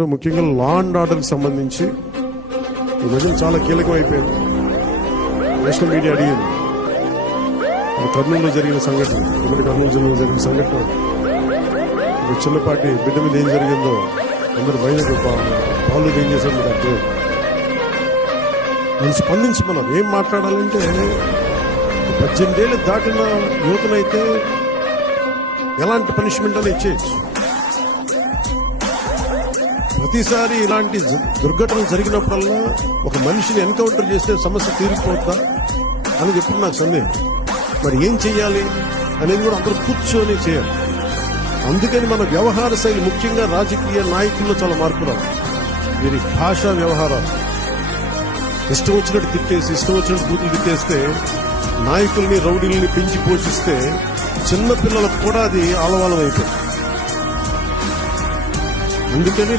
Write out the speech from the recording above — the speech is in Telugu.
ముఖ్యంగా లా అండ్ ఆర్డర్కి సంబంధించి ఈ మధ్య చాలా కీలకం అయిపోయింది. నేషనల్ మీడియా అడిగింది కర్నూలులో జరిగిన సంఘటన, కర్నూలు జిల్లాలో జరిగిన సంఘటన, చిన్నపాటి బిడ్డ మీద ఏం జరిగిందో అందరు బయట పాలు ఏం చేశారు మీకు అర్థం. మనం స్పందించమన్నారు. ఏం మాట్లాడాలంటే 18 ఏళ్ళు దాటిన యువతనైతే ఎలాంటి పనిష్మెంట్ అని ఇచ్చేయచ్చు. ప్రతిసారి ఇలాంటి దుర్ఘటనలు జరిగినప్పుడల్లా ఒక మనిషిని ఎన్కౌంటర్ చేస్తే సమస్య తీరిపోద్దా అని చెప్పి నాకు సందేహం. మరి ఏం చెయ్యాలి అనేది కూడా అందరూ కూర్చొని చేయాలి. అందుకని మన వ్యవహార శైలి, ముఖ్యంగా రాజకీయ నాయకుల్లో చాలా మార్పు రావాలి. వీరి భాషా వ్యవహారాలు ఇష్టం వచ్చినట్టు తిట్టేసి, ఇష్టం వచ్చినట్టు బూతులు తిట్టేస్తే, నాయకుల్ని రౌడీల్ని పెంచి పోషిస్తే చిన్నపిల్లలకు కూడా అది ఆలవాలం అయిపోయింది. అందుకని